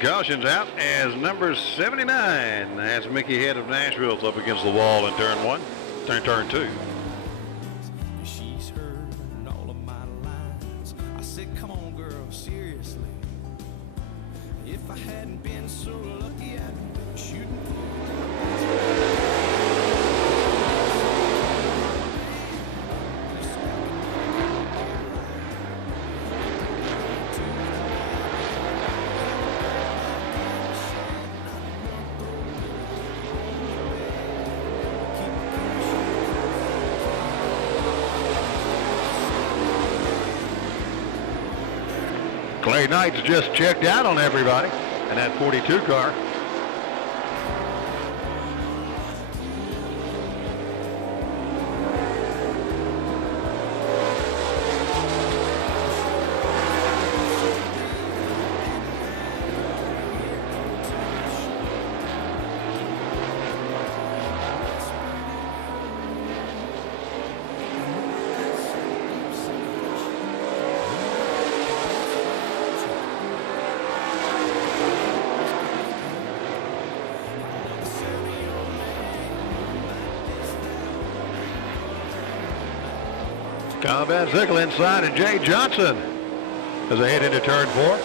Caution's out as number 79. That's Mickey Head of Nashville's up against the wall in turn one, turn two. She's heard all of my lines. I said, come on, girl, seriously. If I hadn't been so lucky, I'd been shooting. Clay Knight's just checked out on everybody in that 42 car. Van Sickle inside and Jay Johnson as they head into turn four.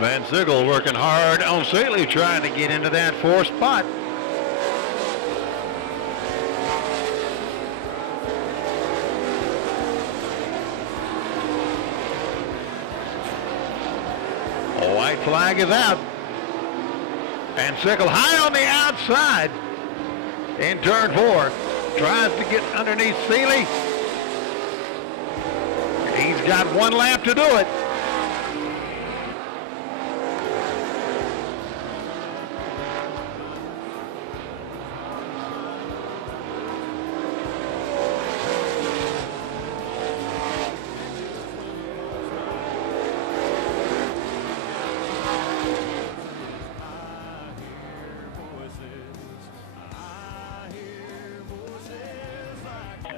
Van Sickle working hard on Seeley, trying to get into that fourth spot. A white flag is out. Van Sickle high on the outside in turn four. Tries to get underneath Seeley. He's got one lap to do it.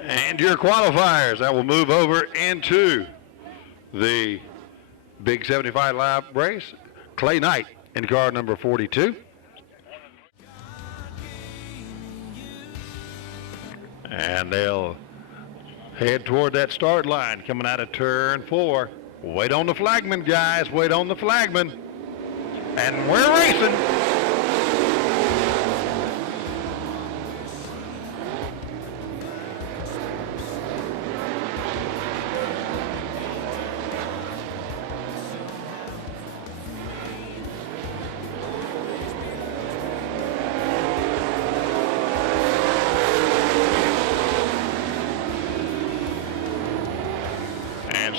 And your qualifiers that will move over into the Big 75 Live race. Clay Knight in car number 42. And they'll head toward that start line coming out of turn four. Wait on the flagman, guys. Wait on the flagman. And we're racing.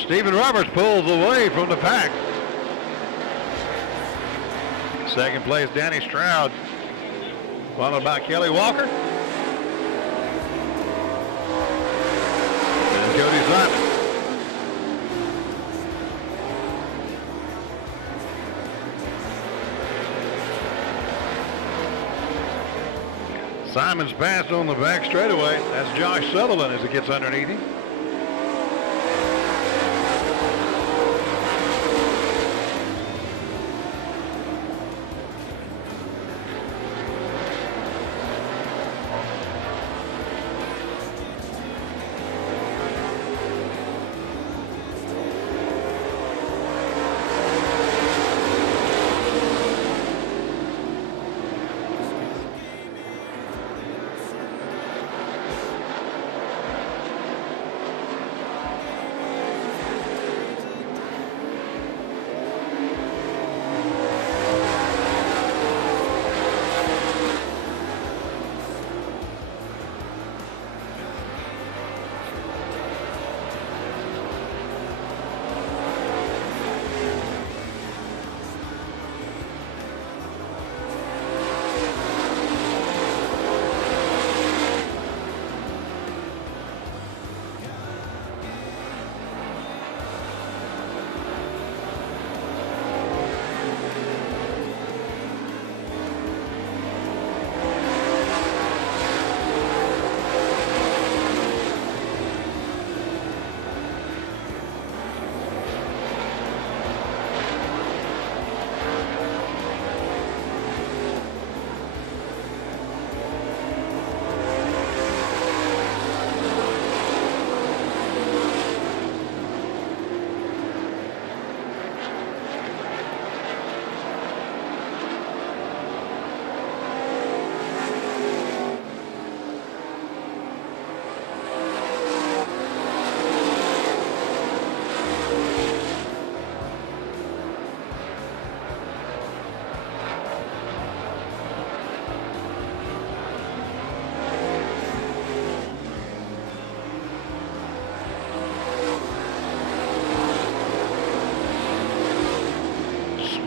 Stephen Roberts pulls away from the pack. Second place, Danny Stroud, followed by Kelly Walker. And Cody Simon. Simon's passed on the back straightaway. That's Josh Sutherland as it gets underneath him.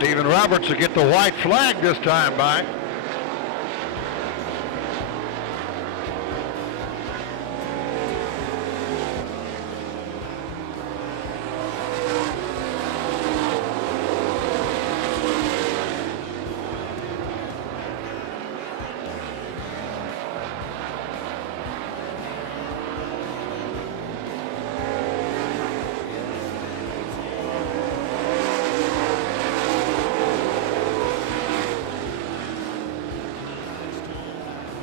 Stephen Roberts will get the white flag this time by.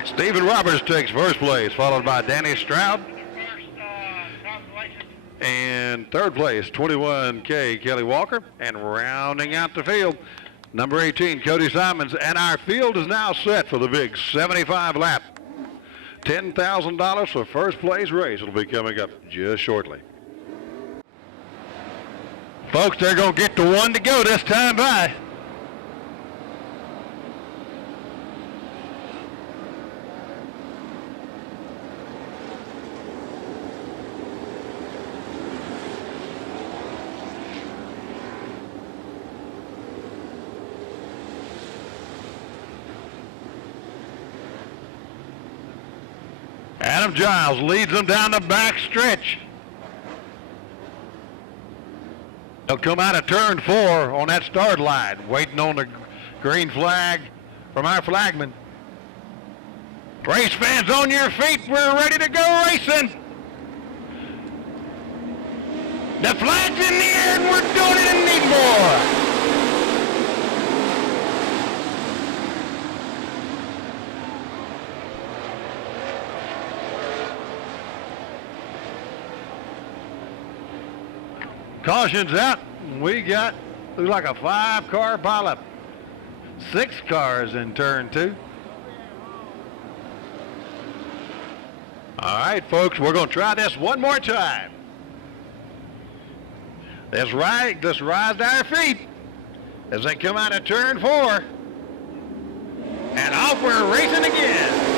Stephen Roberts takes first place, followed by Danny Stroud. And third place, 21K Kelly Walker. And rounding out the field, number 18, Cody Simons. And our field is now set for the big 75 lap. $10,000 for first place race will be coming up just shortly. Folks, they're going to get the one to go this time by. Adam Giles leads them down the back stretch. They'll come out of turn 4 on that start line, waiting on the green flag from our flagman. Race fans, on your feet, we're ready to go racing. The flag's in the air and we're doing it in Needmore. Caution's out. We got, looks like a 5-car pileup. 6 cars in turn 2. All right, folks, we're going to try this one more time. Let's rise to our feet as they come out of turn 4. And off we're racing again.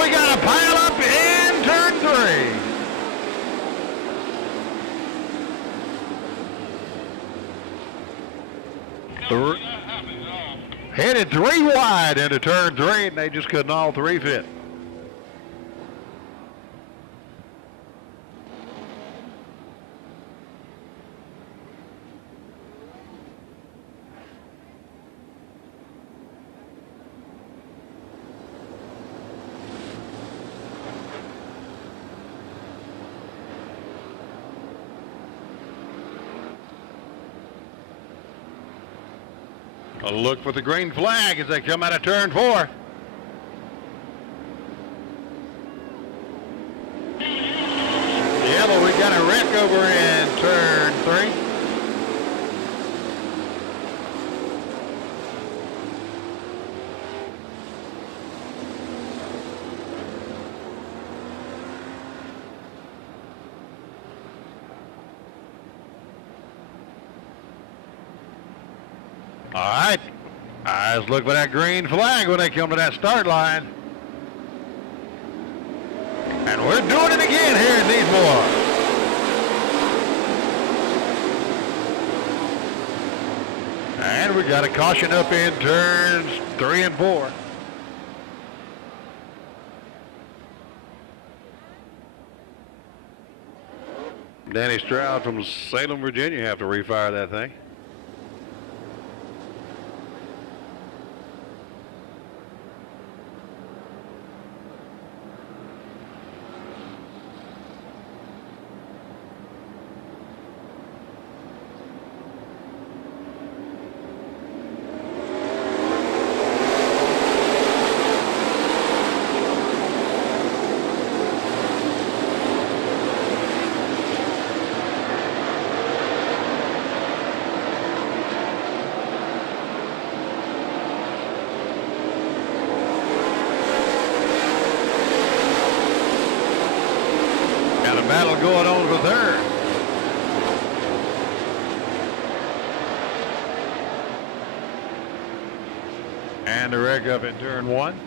We got a pile up in turn 3. Headed 3 wide into turn 3, and they just couldn't all 3 fit. A look for the green flag as they come out of turn 4. Yeah, but we got a wreck over in turn 3. All right, eyes look for that green flag when they come to that start line. And we're doing it again here in Needmore. And we got a caution up in turns 3 and 4. Danny Stroud from Salem, Virginia, have to refire that thing. And the wreck up in turn one.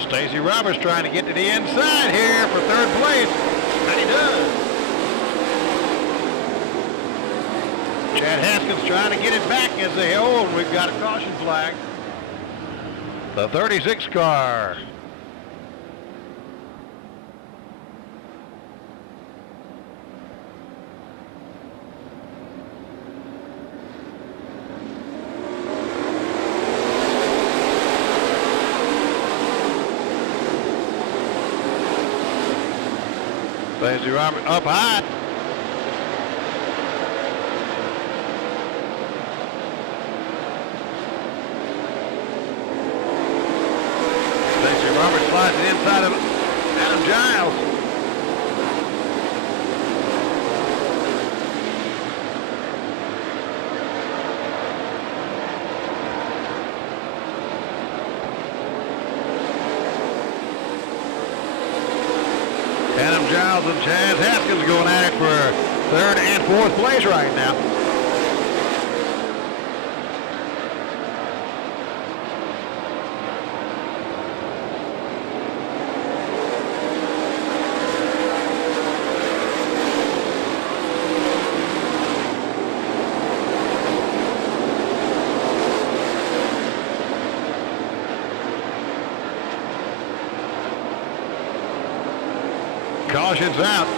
Stacy Roberts trying to get to the inside here for third place, and he does. Chad Haskins trying to get it back as they hold, and we've got a caution flag. The 36 car. Stacey Roberts up high. Stacey Roberts slides it inside of Adam Giles. Adam Giles and Chaz Haskins going at it for third and fourth place right now. Caution's out.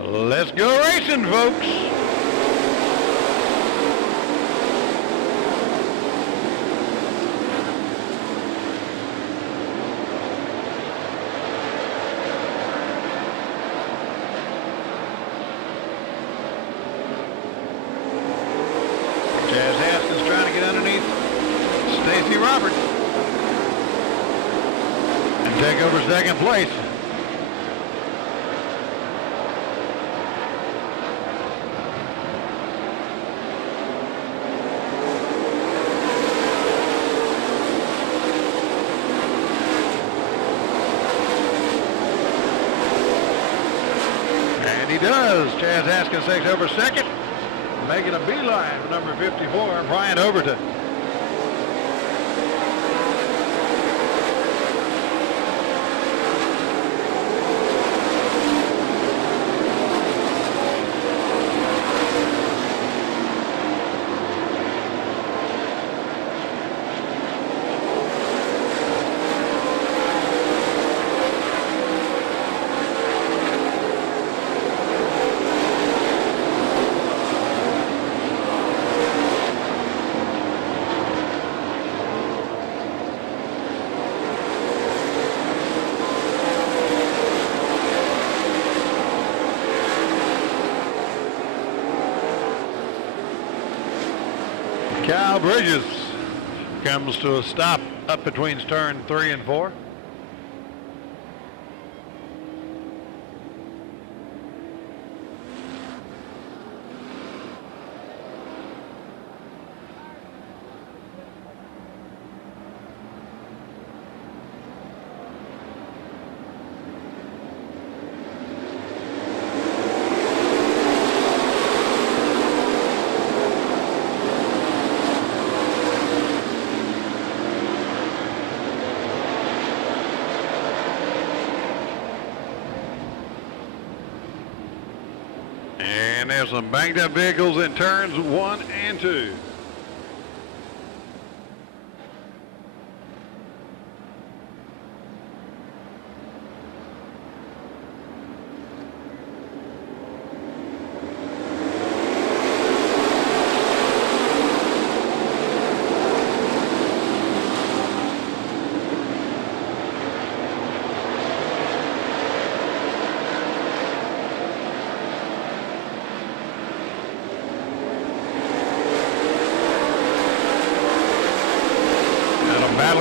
Let's go racing, folks. Chaz Haskins trying to get underneath Stacey Roberts and take over second place. And he does. Chaz Haskins takes over second. Making a beeline for number 54, Brian Overton. Kyle Bridges comes to a stop up between turn 3 and 4. And there's some banged up vehicles in turns 1 and 2.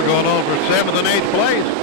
going on for 7th and 8th place.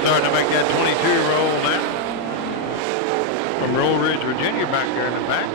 Starting to make that 22 roll now. From Roll Ridge, Virginia, back there in the back.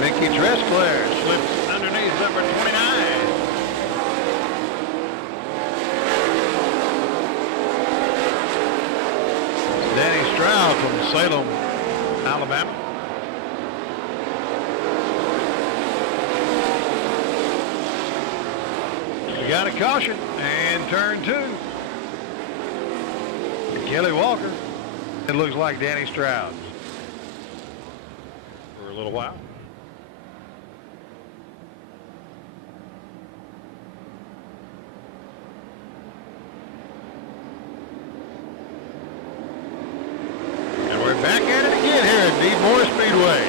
Mickey Dressler slips underneath number 29. Danny Stroud from Salem, Alabama. We got a caution and turn 2. Kelly Walker. It looks like Danny Stroud for a little while. Back at it again here at Needmore Speedway.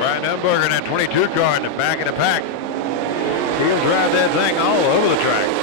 Brian Umberger in that 22 car in the back of the pack. He'll drive that thing all over the track.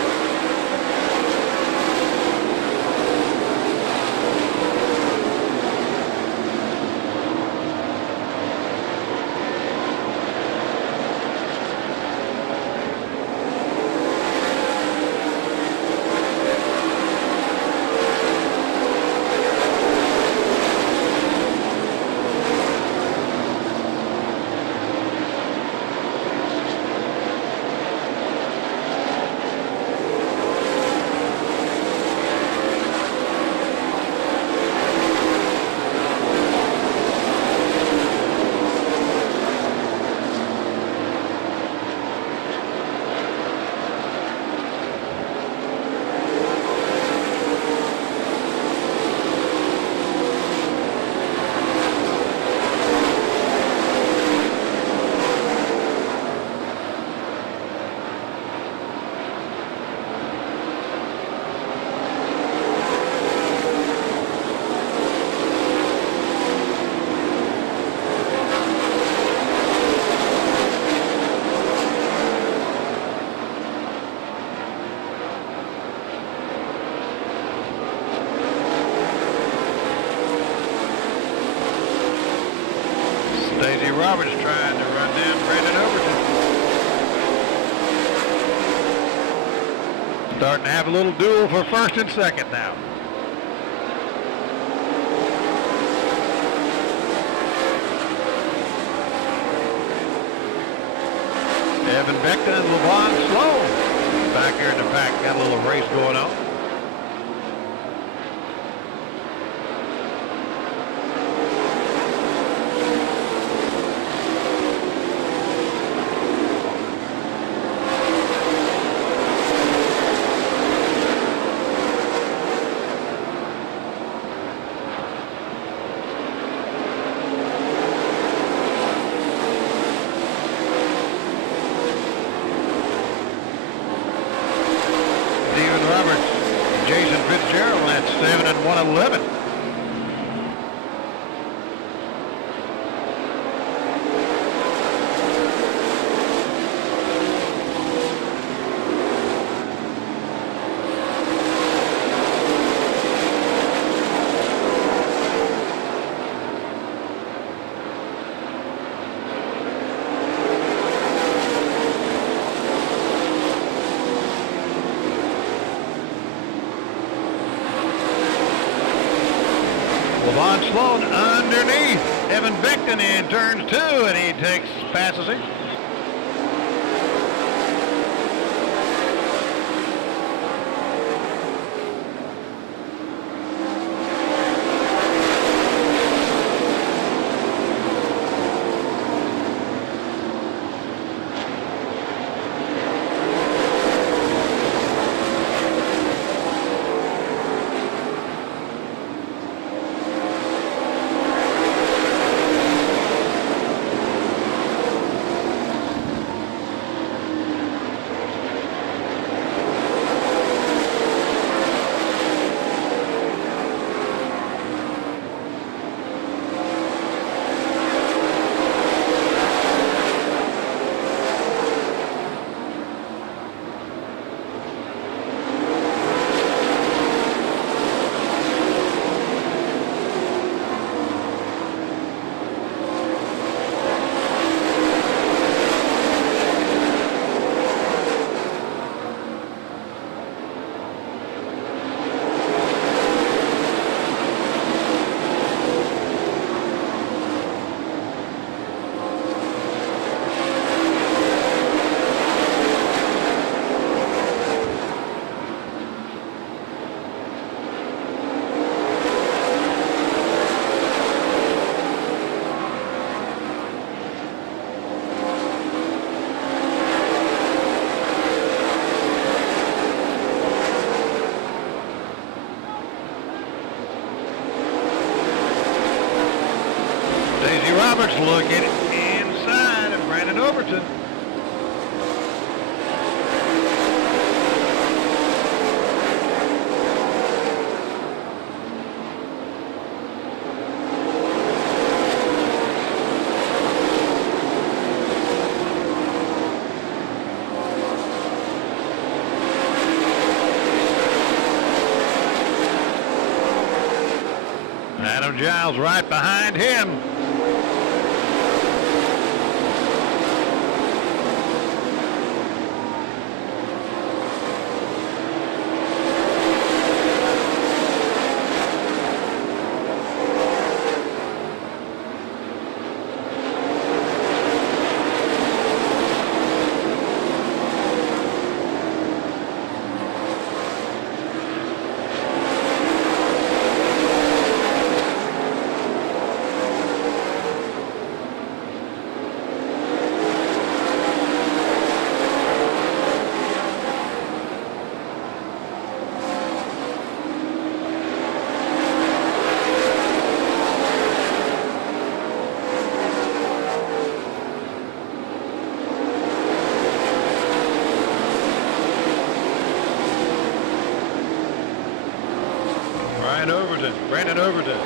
Roberts trying to run down Brandon Overton. Starting to have a little duel for first and second now. Evan Beckton and LeVon Sloan back here in the pack. Got a little race going on. Jason Fitzgerald at 7 and 111. LeVon Sloan underneath Evan Beckton in turns 2, and he passes him. Daisy Roberts looking inside of Brandon Overton. Adam Giles right behind him. Brandon Overton,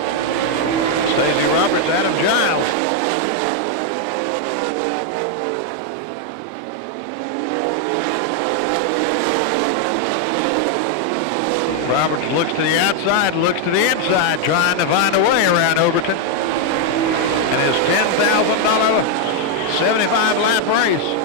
Stacey Roberts, Adam Giles. Roberts looks to the outside, looks to the inside, trying to find a way around Overton. in his $10,000 75-lap race.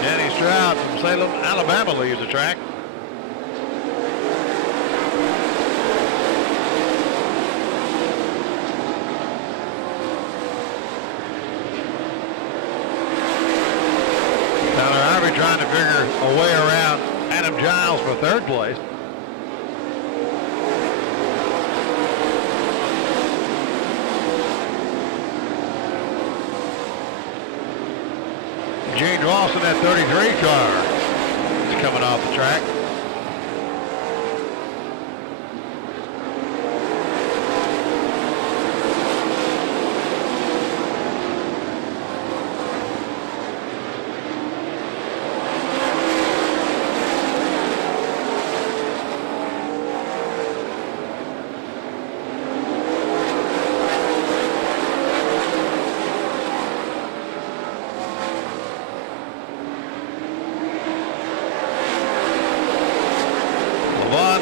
Danny Stroud from Salem, Alabama leads the track. Tyler Harvey trying to figure a way around Adam Giles for third place. Gene Lawson, that 33 car, is coming off the track.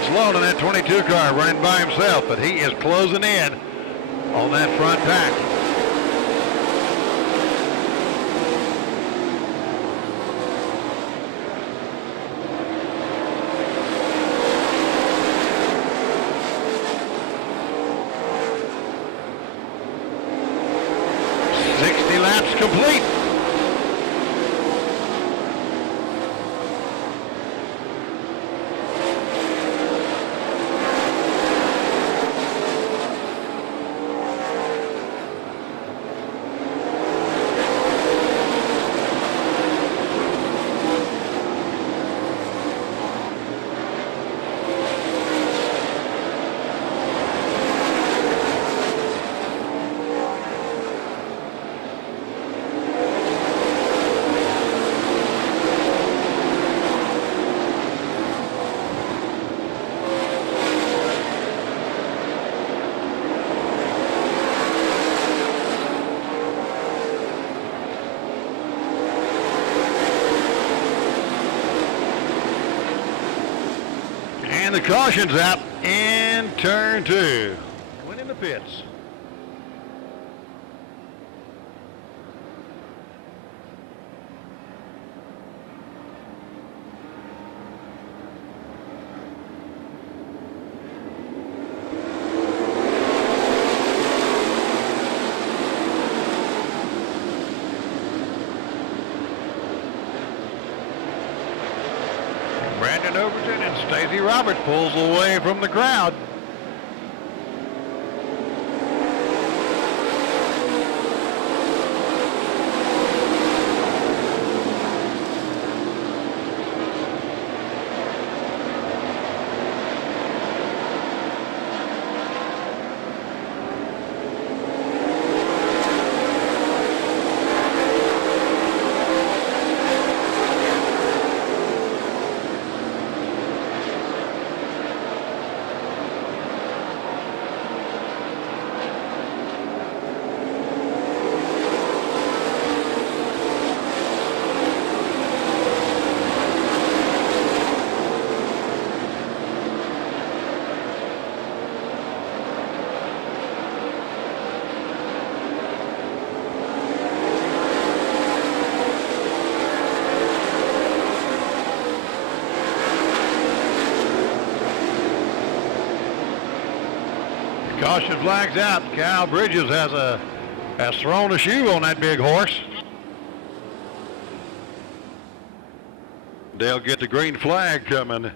Sloan in that 22 car running by himself, but he is closing in on that front pack. Laps complete. And the caution's out in turn two. Winning the pits. Brandon Overton and Stacey Roberts pulls away from the crowd. Caution flags out. Kyle Bridges has thrown a shoe on that big horse. They'll get the green flag coming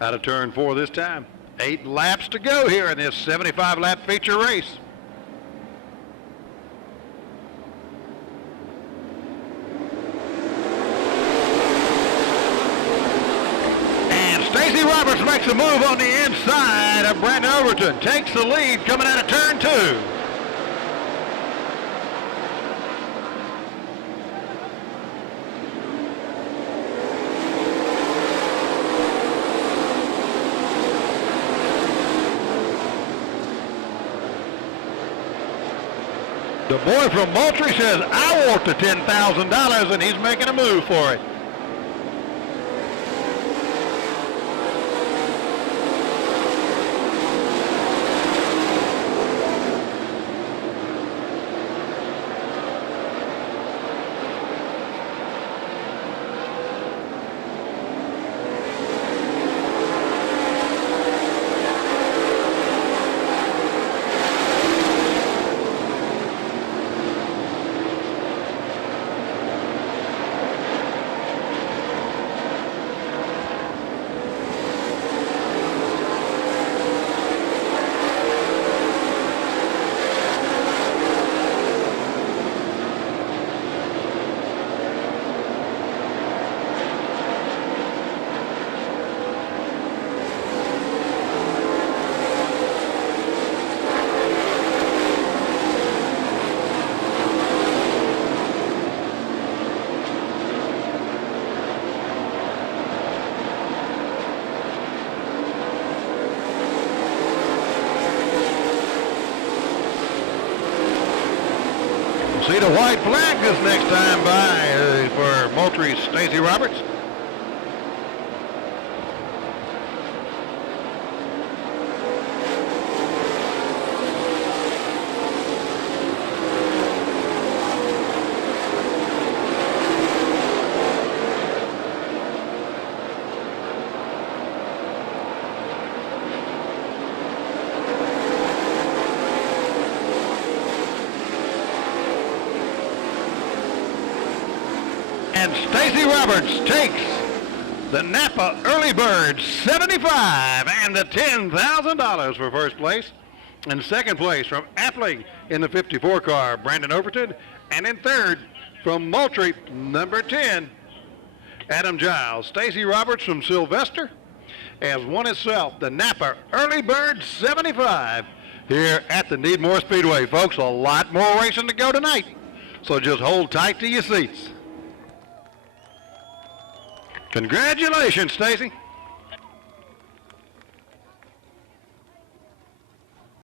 out of turn 4 this time. 8 laps to go here in this 75-lap feature race. Stacey Roberts makes a move on the inside of Brandon Overton. Takes the lead coming out of turn 2. The boy from Moultrie says, I want the $10,000, and he's making a move for it. See the white flag this next time by for Moultrie's Stacy Roberts. And Stacy Roberts takes the Napa Early Bird 75 and the $10,000 for first place. In second place from Appling in the 54 car, Brandon Overton. And in third from Moultrie, number 10, Adam Giles. Stacy Roberts from Sylvester has won itself the Napa Early Bird 75 here at the Needmore Speedway. Folks, a lot more racing to go tonight, so just hold tight to your seats. Congratulations, Stacy.